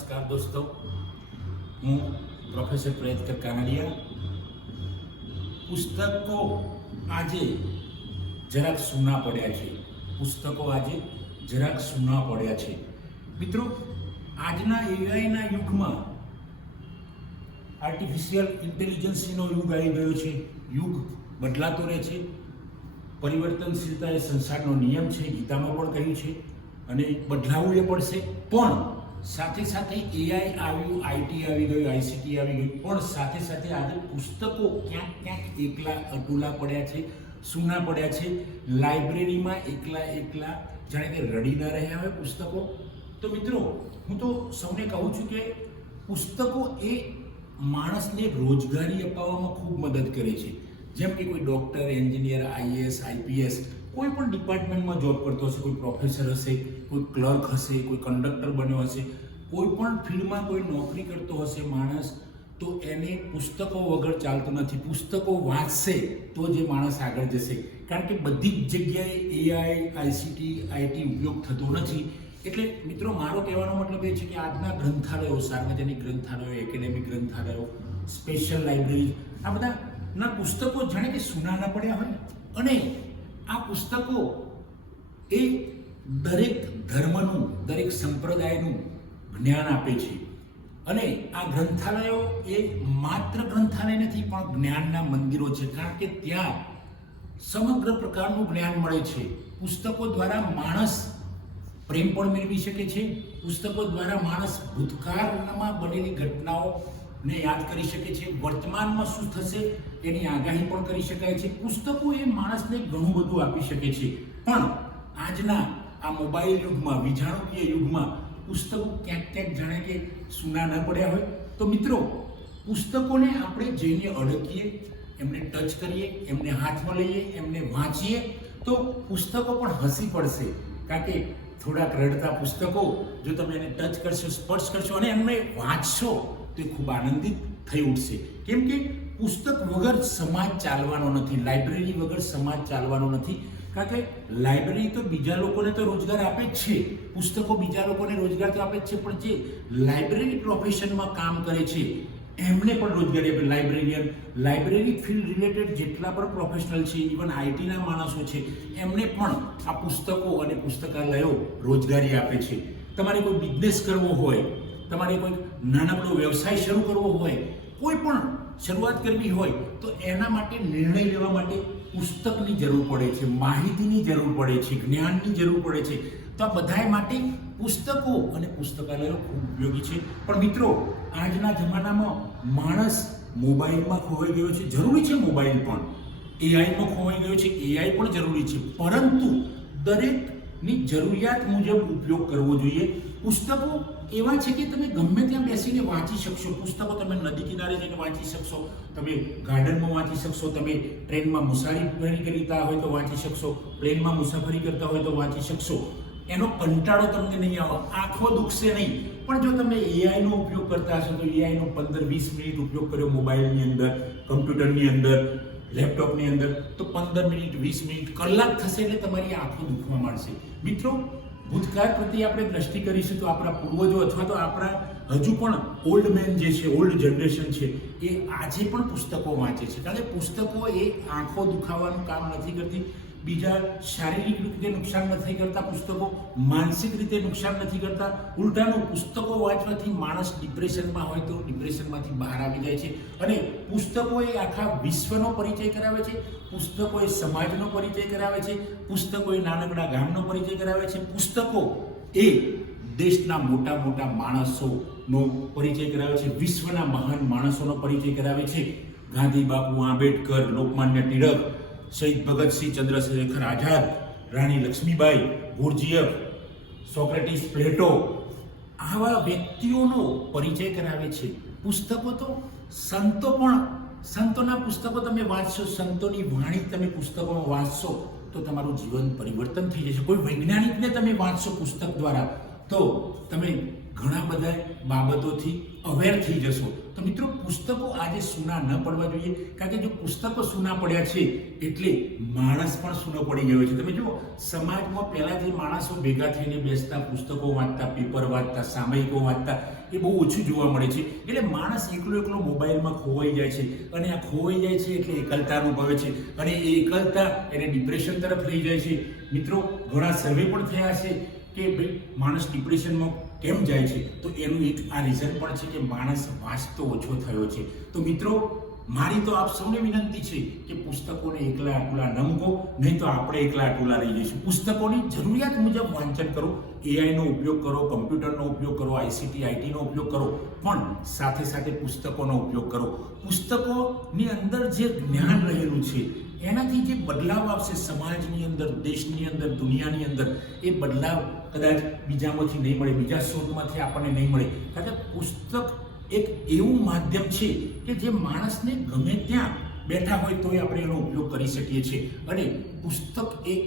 નમસ્કાર દોસ્તો હું પ્રોફેસર પ્રયત્કર કાનડિયા પુસ્તકો આજે જરાક સૂના પડ્યા છે પુસ્તકો આજે જરાક સૂના પડ્યા છે મિત્રો આજના એઆઈના યુગમાં આર્ટિફિશિયલ ઇન્ટેલિજન્સીનો યુગ આવી ગયો છે યુગ બદલાતો રહે છે પરિવર્તનશીલતા એ સંસારનો નિયમ છે, ગીતામાં પણ કહ્યું છે, અને બદલાવું એ પડશે, પણ સાથે સાથે એઆઈ આવ્યું આઈટી આવી ગયું આઈસીટી આવી ગયું. પણ સાથે સાથે આજે પુસ્તકો ક્યાંક ક્યાંક એકલા અટુલા પડ્યા છે, સૂના પડ્યા છે. લાઇબ્રેરીમાં એકલા એકલા જાણે કે રડી ન રહ્યા હોય પુસ્તકો. તો મિત્રો, હું તો સૌને કહું છું કે પુસ્તકો એ માણસને રોજગારી અપાવવામાં ખૂબ મદદ કરે છે. જેમ કે કોઈ ડૉક્ટર એન્જિનિયર આઈએએસ આઈપીએસ કોઈ પણ ડિપાર્ટમેન્ટમાં જોબ કરતો હશે, કોઈ પ્રોફેસર હશે, કોઈ ક્લર્ક હશે, કોઈ કંડક્ટર બન્યો હશે, કોઈ પણ ફિલ્ડમાં કોઈ નોકરી કરતો હશે માણસ, તો એને પુસ્તકો વગર ચાલતું નથી. પુસ્તકો વાંચશે તો જે માણસ આગળ જશે. કારણ કે બધી જ જગ્યાએ એઆઈ આઈસીટી આઈટી ઉપયોગ થતો નથી. એટલે મિત્રો, મારો કહેવાનો મતલબ એ છે કે આજના ગ્રંથાલયો, સાર્વજનિક ગ્રંથાલયો એકેડેમિક ગ્રંથાલયો સ્પેશિયલ લાઇબ્રેરી આ બધા ના પુસ્તકો જાણે કે સુનાના પડ્યા હોય. અને આ પુસ્તકો એ દરેક ધર્મનું, દરેક સંપ્રદાયનું જ્ઞાન આપે છે. અને આ ગ્રંથાલયો એ માત્ર ગ્રંથાલય નથી, પણ જ્ઞાનના મંદિરો છે. કારણ કે ત્યાં સમગ્ર પ્રકારનું જ્ઞાન મળે છે. પુસ્તકો દ્વારા માણસ પ્રેમ પણ મેળવી શકે છે. પુસ્તકો દ્વારા માણસ ભૂતકાળમાં બનેલી ઘટનાઓને યાદ કરી શકે છે, વર્તમાનમાં શું થશે એની આગાહી પણ કરી શકાય છે. પુસ્તકો એ માણસને ઘણું બધું આપી શકે છે. પણ આજના આ મોબાઈલ યુગમાં, વિજાણુકીય યુગમાં પુસ્તકો ક્યાંક ક્યાંક જાણે કે સૂના ન પડ્યા હોય. તો મિત્રો, પુસ્તકોને આપણે જઈને અડકીએ, એમને ટચ કરીએ, એમને હાથમાં લઈએ, એમને વાંચીએ, તો પુસ્તકો પણ હસી પડશે. કારણ કે થોડાક રડતા પુસ્તકો, જો તમે એને ટચ કરશો, સ્પર્શ કરશો અને એમને વાંચશો તો ખૂબ આનંદિત થઈ ઉઠશે. કેમ કે પુસ્તક વગર સમાજ ચાલવાનો નથી, લાઇબ્રેરી વગર સમાજ ચાલવાનો નથી. કારણ કે લાઇબ્રેરી તો બીજા લોકોને તો રોજગાર આપે જ છે. પુસ્તકો બીજા લોકોને રોજગાર તો આપે જ છે, પણ જે લાઇબ્રેરી પ્રોફેશનમાં કામ કરે છે, એમને પણ રોજગારી આપે. લાઇબ્રેરિયન, લાઇબ્રેરી ફિલ્ડ રિલેટેડ જેટલા પણ પ્રોફેશનલ છે, ઇવન આઈટીના માણસો છે, એમને પણ આ પુસ્તકો અને પુસ્તકાલયો રોજગારી આપે છે. તમારે કોઈ બિઝનેસ કરવો હોય તમારે કોઈ નાનકડો વ્યવસાય શરૂ કરવો હોય, કોઈ પણ શરૂઆત કરવી હોય, તો એના માટે નિર્ણય લેવા માટે પુસ્તકની જરૂર પડે છે, માહિતીની જરૂર પડે છે, જ્ઞાનની જરૂર પડે છે. તો આ બધાય માટે પુસ્તકો અને પુસ્તકાલયો ખૂબ ઉપયોગી છે. પણ મિત્રો, આજના જમાનામાં માણસ મોબાઈલમાં ખોવાઈ ગયો છે. જરૂરી છે મોબાઈલ પણ. એઆઈમાં ખોવાઈ ગયો છે. એઆઈ પણ જરૂરી છે. પરંતુ દરેકની જરૂરિયાત મુજબ ઉપયોગ કરવો જોઈએ. પુસ્તકો એવા છે કે તમે ગમે ત્યાં બેસીને વાંચી શકશો. પુસ્તકો તમે નદી કિનારે જઈને વાંચી શકશો, તમે ગાર્ડનમાં વાંચી શકશો, તમે ટ્રેનમાં મુસાફરી કરતા હોય તો વાંચી શકશો, પ્લેનમાં મુસાફરી કરતા હોય તો વાંચી શકશો. એનો કંટાળો તમને નહીં આવે, આંખો દુખશે નહીં. પણ જો તમે એઆઈનો ઉપયોગ કરતા હશો તો એઆઈનો પંદર વીસ મિનિટ ઉપયોગ કર્યો મોબાઈલની અંદર, કમ્પ્યુટરની અંદર, લેપટોપની અંદર, તો પંદર મિનિટ, વીસ મિનિટ, કલાક થશે એટલે તમારી આંખો દુખવા માંડશે. મિત્રો ભૂતકાળ પ્રત્યે આપણે દ્રષ્ટિ કરીશું તો આપણા પૂર્વજો અથવા તો આપણા હજુ પણ ઓલ્ડ મેન જે છે ઓલ્ડ જનરેશન છે, એ આજે પણ પુસ્તકો વાંચે છે. કારણ કે પુસ્તકો એ આંખો દુખાવાનું કામ નથી કરતી. બીજા શારીરિક રીતે નુકસાન નથી કરતા પુસ્તકો, માનસિક રીતે નુકસાન નથી કરતા, ઉલટાનું પુસ્તકો વાંચવાથી માણસ ડિપ્રેશનમાં હોય તો ડિપ્રેશનમાંથી બહાર આવી જાય છે. અને પુસ્તકો એ આખા વિશ્વનો પરિચય કરાવે છે પુસ્તકો એ સમાજનો પરિચય કરાવે છે પુસ્તકો એ નાનકડા ગામનો પરિચય કરાવે છે. પુસ્તકો એ દેશના મોટા મોટા માણસોનો પરિચય કરાવે છે, વિશ્વના મહાન માણસોનો પરિચય કરાવે છે. Gandhi Bapu Ambedkar, Lokmanya Tilak Shaheed Bhagat Singh Chandrashekhar Azad, Rani Lakshmibai Gurdjieff Socrates Plato આવા વ્યક્તિઓનો પરિચય કરાવે છે. પુસ્તકો તો સંતો પણ, સંતોના પુસ્તકો તમે વાંચશો, સંતોની વાણી તમે પુસ્તકોમાં વાંચશો, તો તમારું જીવન પરિવર્તન થઈ જશે. કોઈ વૈજ્ઞાનિકને તમે વાંચશો પુસ્તક દ્વારા, તો તમે ઘણા બધા બાબતોથી અવેર થઈ જશો. તો મિત્રો, પુસ્તકો આજે સૂના ન પડવા જોઈએ, કારણ કે જો પુસ્તકો સૂના પડ્યા છે, એટલે માણસ પણ સૂનો પડી ગયો છે. તમે જુઓ, સમાજમાં પહેલાં જે માણસો ભેગા થઈને બેસતા, પુસ્તકો વાંચતા પેપર વાંચતા, સામયિકો વાંચતા, એ બહુ ઓછું જોવા મળે છે. એટલે માણસ એકલો એકલો મોબાઈલમાં ખોવાઈ જાય છે. અને આ ખોવાઈ જાય છે એટલે એકલતા અનુભવે છે. અને એ એકલતા એને ડિપ્રેશન તરફ લઈ જાય છે. મિત્રો, ઘણા સર્વે પણ થયા છે કે ભાઈ, માણસ ડિપ્રેશનમાં કેમ જાય છે? તો એનું એક આ રીઝન પણ છે કે માણસ વાંચતો ઓછો થયો છે. તો મિત્રો, મારી તો આપ સૌને વિનંતી છે કે પુસ્તકોને એકલા આટલા ન મૂકો, નહીં તો આપણે એકલા આટલા રહી જઈશું. પુસ્તકોની જરૂરિયાત મુજબ વાંચન કરો. એઆઈનો ઉપયોગ કરો, કમ્પ્યુટરનો ઉપયોગ કરો આઈસીટી આઈટીનો ઉપયોગ કરો, પણ સાથે સાથે પુસ્તકોનો ઉપયોગ કરો. પુસ્તકોની અંદર જે જ્ઞાન રહેલું છે, એનાથી જે બદલાવ આવશે સમાજની અંદર, દેશની અંદર, દુનિયાની અંદર, એ બદલાવ કદાચ બીજામાંથી નહીં મળે, બીજા શોધમાંથી આપણને નહીં મળે. કારણ કે પુસ્તક એક એવું માધ્યમ છે કે જે માણસને ગમે ત્યાં બેઠા હોય તોય આપણે એનો ઉપયોગ કરી શકીએ છીએ. અને પુસ્તક એક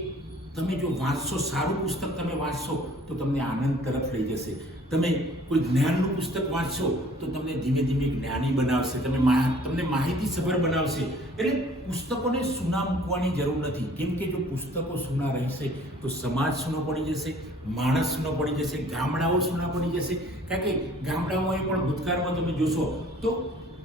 તમે જો વાંચશો, સારું પુસ્તક તમે વાંચશો, તો તમને આનંદ તરફ લઈ જશે. તમે કોઈ જ્ઞાનનું પુસ્તક વાંચશો તો તમને ધીમે ધીમે જ્ઞાની બનાવશે, તમે તમને માહિતી સભર બનાવશે. એટલે પુસ્તકોને સુના મૂકવાની જરૂર નથી. કેમ કે જો પુસ્તકો સુના રહેશે તો સમાજ સુનો પડી જશે, માણસ સુનો પડી જશે, ગામડાઓ સુના પડી જશે. કારણ કે ગામડાઓએ પણ ભૂતકાળમાં તમે જોશો તો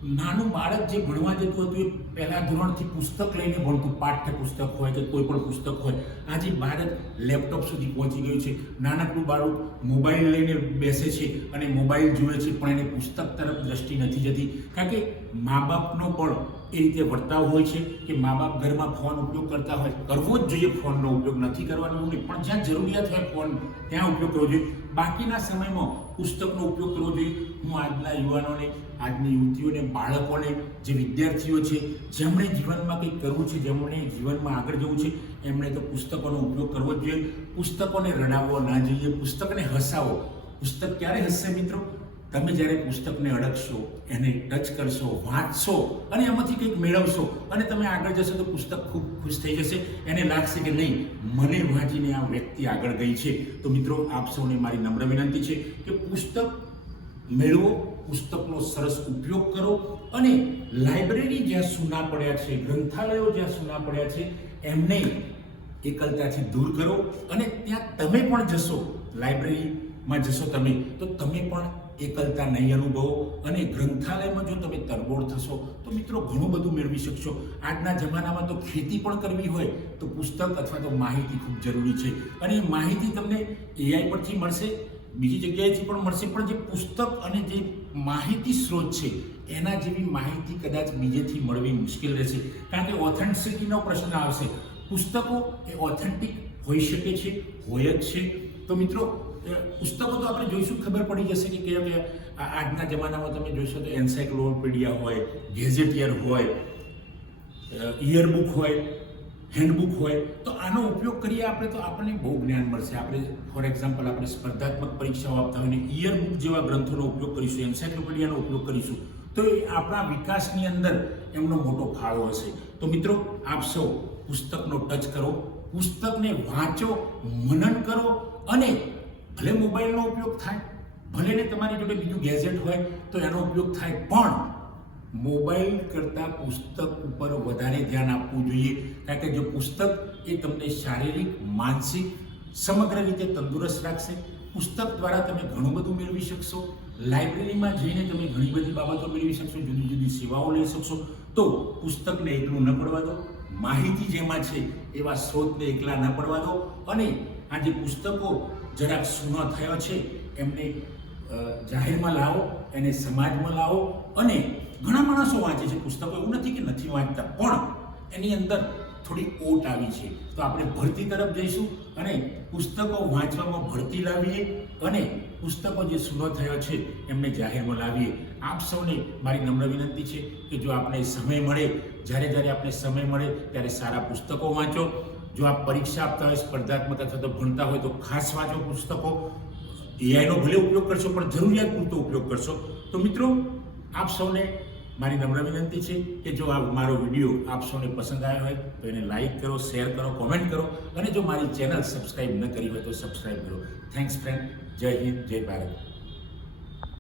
નાનું બાળક જે ભણવા જતું હતું, એ પહેલા ધોરણથી પુસ્તક લઈને ભણતું પાઠ્ય પુસ્તક હોય કે કોઈ પણ પુસ્તક હોય, આજે બાળક લેપટોપ સુધી પહોંચી ગયું છે. નાનકડું બાળક મોબાઈલ લઈને બેસે છે અને મોબાઈલ જુએ છે, પણ એને પુસ્તક તરફ દ્રષ્ટિ નથી જતી. કારણ કે મા બાપનો પણ એ રીતે વર્તાવ હોય છે કે મા બાપ ઘરમાં ફોન ઉપયોગ કરતા હોય, કરવો જ જોઈએ ફોનનો ઉપયોગ નથી કરવાનો નહીં. પણ જ્યાં જરૂરિયાત હોય ફોન, ત્યાં ઉપયોગ કરવો જોઈએ. બાકીના સમયમાં પુસ્તકનો ઉપયોગ કરવો જોઈએ. હું આજના યુવાનોને, આજની યુવતીઓને, બાળકોને, જે વિદ્યાર્થીઓ છે, જેમણે જીવનમાં કંઈક કરવું છે, જેમણે જીવનમાં આગળ જવું છે, એમણે તો પુસ્તકોનો ઉપયોગ કરવો જ જોઈએ. પુસ્તકોને રડાવવો ના જોઈએ. પુસ્તકને હસાવો પુસ્તક ક્યારે હસશે મિત્રો? તમે જ્યારે પુસ્તકને અડકશો, એને ટચ કરશો, વાંચશો અને એમાંથી કંઈક મેળવશો અને તમે આગળ જશો તો પુસ્તક ખૂબ ખુશ થઈ જશે. એને લાગશે કે નહીં, મને વાંચીને આ વ્યક્તિ આગળ ગઈ છે. તો મિત્રો, આપ સૌને મારી નમ્ર વિનંતી છે કે પુસ્તક મેળવો, પુસ્તકનો સરસ ઉપયોગ કરો અને લાઇબ્રેરી જ્યાં સૂના પડ્યા છે, ગ્રંથાલયો જ્યાં સૂના પડ્યા છે, એમને એકલતાથી દૂર કરો અને ત્યાં તમે પણ જશો. લાઇબ્રેરીમાં જશો તમે, તો તમે પણ એકલતા નહીં અનુભવો અને ગ્રંથાલયમાં જો તમે તરબોળ થશો, તો મિત્રો ઘણું બધું મેળવી શકશો. આજના જમાનામાં તો ખેતી પણ કરવી હોય, તો પુસ્તક અથવા તો માહિતી ખૂબ જરૂરી છે. અને એ માહિતી તમને એઆઈ પરથી મળશે, બીજી જગ્યાએથી પણ મળશે, પણ જે પુસ્તક અને જે માહિતી સ્ત્રોત છે, એના જેવી માહિતી કદાચ બીજેથી મળવી મુશ્કેલ રહેશે. કારણ કે ઓથેન્ટિસિટીનો પ્રશ્ન આવશે. પુસ્તકો એ ઓથેન્ટિક હોઈ શકે છે, હોય જ છે. તો મિત્રો પુસ્તકો તો આપણે જોઈશું ખબર પડી જશે કે કયા આજના જમાનામાં તમે જોશો તો એન્સાઇક્લોપીડિયા હોય, ગેઝેટિયર હોય ઇયરબુક હોય, હેન્ડબુક હોય, તો આનો ઉપયોગ કરીએ આપણે તો આપણને બહુ જ્ઞાન મળશે. આપણે ફોર એક્ઝામ્પલ આપણે સ્પર્ધાત્મક પરીક્ષાઓ આપતા હોય ને ઇયરબુક જેવા ગ્રંથોનો ઉપયોગ કરીશું, એન્સાઇક્લોપીડિયાનો ઉપયોગ કરીશું, તો એ આપણા વિકાસની અંદર એમનો મોટો ફાળો હશે. તો મિત્રો, આપ સૌ પુસ્તકનો ટચ કરો, પુસ્તકને વાંચો, મનન કરો અને ભલે મોબાઈલનો ઉપયોગ થાય, ભલે ને તમારી જોડે બીજું ગેજેટ હોય તો એનો ઉપયોગ થાય, પણ મોબાઈલ કરતાં પુસ્તક ઉપર વધારે ધ્યાન આપવું જોઈએ. કારણ કે જો પુસ્તક એ તમને શારીરિક, માનસિક, સમગ્ર રીતે તંદુરસ્ત રાખશે. પુસ્તક દ્વારા તમે ઘણું બધું મેળવી શકશો. લાઇબ્રેરીમાં જઈને તમે ઘણી બધી બાબતો મેળવી શકશો, જુદી જુદી સેવાઓ લઈ શકશો. તો પુસ્તકને એકલું ન પડવા દો. માહિતી જેમાં છે એવા સ્ત્રોતને એકલા ન પડવા દો. અને આ જે પુસ્તકો જરાક સૂનો થયો છે, એમને જાહેરમાં લાવો, એને સમાજમાં લાવો અને ઘણા માણસો વાંચે છે, પુસ્તકો એવું નથી કે નથી વાંચતા, પણ એની અંદર થોડી ઓટ આવી છે. તો આપણે ભરતી તરફ જઈશું અને પુસ્તકો વાંચવામાં ભરતી લાવીએ અને પુસ્તકો જે સુરો થયો છે, એમને જાહેરમાં લાવીએ. આપ સૌને મારી નમ્ર વિનંતી છે કે જો આપણે સમય મળે, જ્યારે જ્યારે આપણે સમય મળે, ત્યારે સારા પુસ્તકો વાંચો. જો આપ પરીક્ષા આપતા હોય, સ્પર્ધાત્મક અથવા તો ભણતા હોય, તો ખાસ વાંચો પુસ્તકો. એઆઈનો ભલે ઉપયોગ કરશો, પણ જરૂરિયાત પૂરતો ઉપયોગ કરશો. તો મિત્રો, આપ સૌને મારી નમ્ર વિનંતી છે કે જો આ મારો વીડિયો આપ સૌને પસંદ આવ્યો હોય, તો એને લાઈક કરો શેર કરો કોમેન્ટ કરો. અને જો મારી ચેનલ સબસ્ક્રાઈબ ન કરી હોય, તો સબસ્ક્રાઈબ કરો. થેન્ક્સ ફ્રેન્ડ જય હિન્દ, જય ભારત.